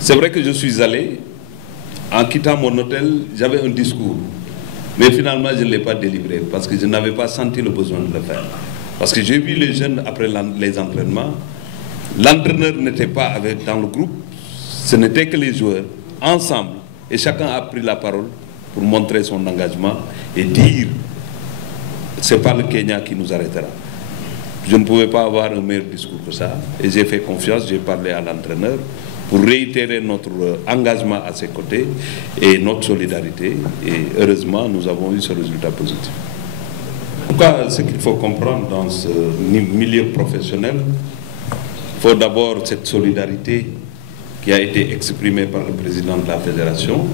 C'est vrai que je suis allé, en quittant mon hôtel, j'avais un discours. Mais finalement, je ne l'ai pas délivré parce que je n'avais pas senti le besoin de le faire. Parce que j'ai vu les jeunes après les entraînements. L'entraîneur n'était pas dans le groupe, ce n'était que les joueurs, ensemble. Et chacun a pris la parole pour montrer son engagement et dire c'est pas le Kenya qui nous arrêtera. Je ne pouvais pas avoir un meilleur discours que ça. Et j'ai fait confiance, j'ai parlé à l'entraîneur pour réitérer notre engagement à ses côtés et notre solidarité. Et heureusement, nous avons eu ce résultat positif. En tout cas, ce qu'il faut comprendre dans ce milieu professionnel, il faut d'abord cette solidarité qui a été exprimée par le président de la fédération,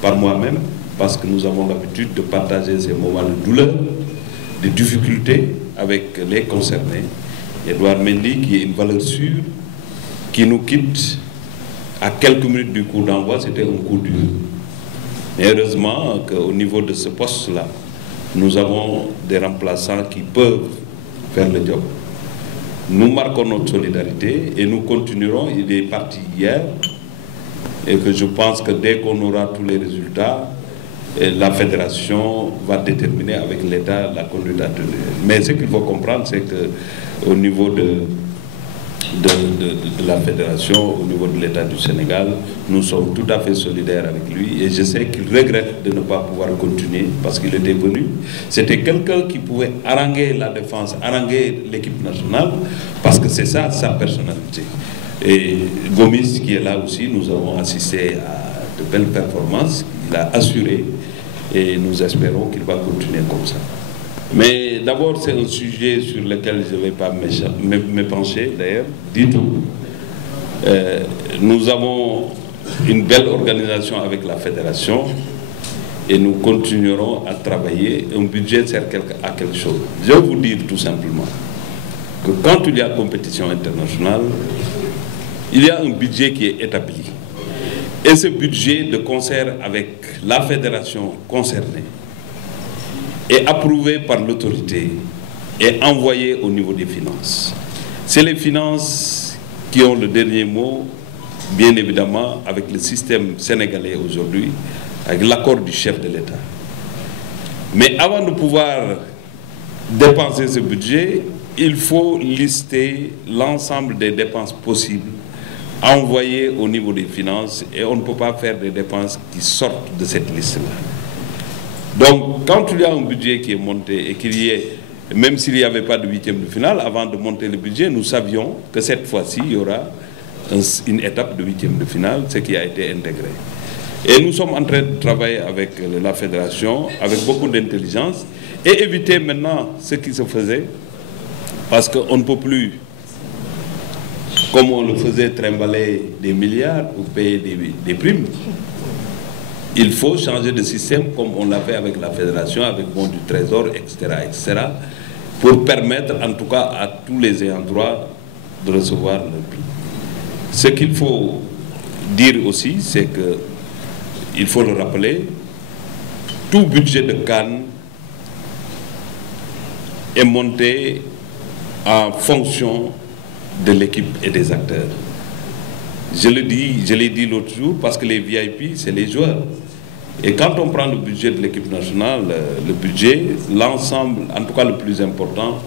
par moi-même, parce que nous avons l'habitude de partager ces moments de douleur, de difficultés avec les concernés. Edouard Mendy, qui est une valeur sûre, qui nous quitte à quelques minutes du coup d'envoi, c'était un coup dur. Mais heureusement qu'au niveau de ce poste-là, nous avons des remplaçants qui peuvent faire le job. Nous marquons notre solidarité et nous continuerons. Il est parti hier et que je pense que dès qu'on aura tous les résultats, la fédération va déterminer avec l'État la conduite à tenir. Mais ce qu'il faut comprendre, c'est qu'au niveau de la fédération, au niveau de l'État du Sénégal, nous sommes tout à fait solidaires avec lui et je sais qu'il regrette de ne pas pouvoir continuer parce qu'il était venu. C'était quelqu'un qui pouvait haranguer la défense, haranguer l'équipe nationale parce que c'est ça sa personnalité. Et Gomis qui est là aussi, nous avons assisté à de belles performances, il a assuré et nous espérons qu'il va continuer comme ça. Mais d'abord, c'est un sujet sur lequel je ne vais pas me pencher, d'ailleurs, du tout. Nous avons une belle organisation avec la fédération et nous continuerons à travailler. Un budget sert à quelque chose. Je vais vous dire tout simplement que quand il y a compétition internationale, il y a un budget qui est établi. Et ce budget, de concert avec la fédération concernée, est approuvé par l'autorité et envoyé au niveau des finances. C'est les finances qui ont le dernier mot, bien évidemment, avec le système sénégalais aujourd'hui, avec l'accord du chef de l'État. Mais avant de pouvoir dépenser ce budget, il faut lister l'ensemble des dépenses possibles envoyées au niveau des finances et on ne peut pas faire des dépenses qui sortent de cette liste-là. Donc, quand il y a un budget qui est monté et qu'il y ait, même s'il n'y avait pas de huitième de finale, avant de monter le budget, nous savions que cette fois-ci, il y aura une étape de huitième de finale, ce qui a été intégré. Et nous sommes en train de travailler avec la fédération, avec beaucoup d'intelligence, et éviter maintenant ce qui se faisait, parce qu'on ne peut plus, comme on le faisait, trimballer des milliards ou payer des primes. Il faut changer de système comme on l'a fait avec la fédération, avec Bon du Trésor, etc., pour permettre en tout cas à tous les ayants droit de recevoir le prix. Ce qu'il faut dire aussi, c'est que, il faut le rappeler, tout budget de CAN est monté en fonction de l'équipe et des acteurs. Je l'ai dit l'autre jour, parce que les VIP, c'est les joueurs. Et quand on prend le budget de l'équipe nationale, le budget, l'ensemble, en tout cas le plus important,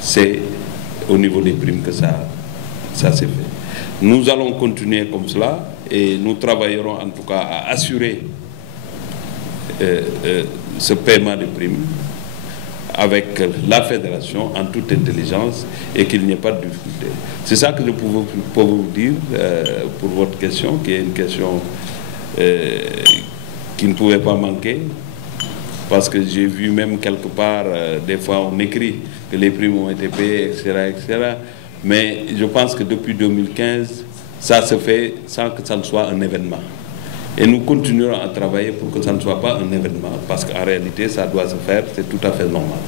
c'est au niveau des primes que ça s'est fait. Nous allons continuer comme cela et nous travaillerons en tout cas à assurer ce paiement de primes avec la fédération en toute intelligence et qu'il n'y ait pas de difficulté. C'est ça que je peux vous dire pour votre question, qui est une question qui ne pouvait pas manquer, parce que j'ai vu même quelque part, des fois on écrit que les primes ont été payées, etc., etc. Mais je pense que depuis 2015, ça se fait sans que ça ne soit un événement. Et nous continuerons à travailler pour que ça ne soit pas un événement, parce qu'en réalité, ça doit se faire, c'est tout à fait normal.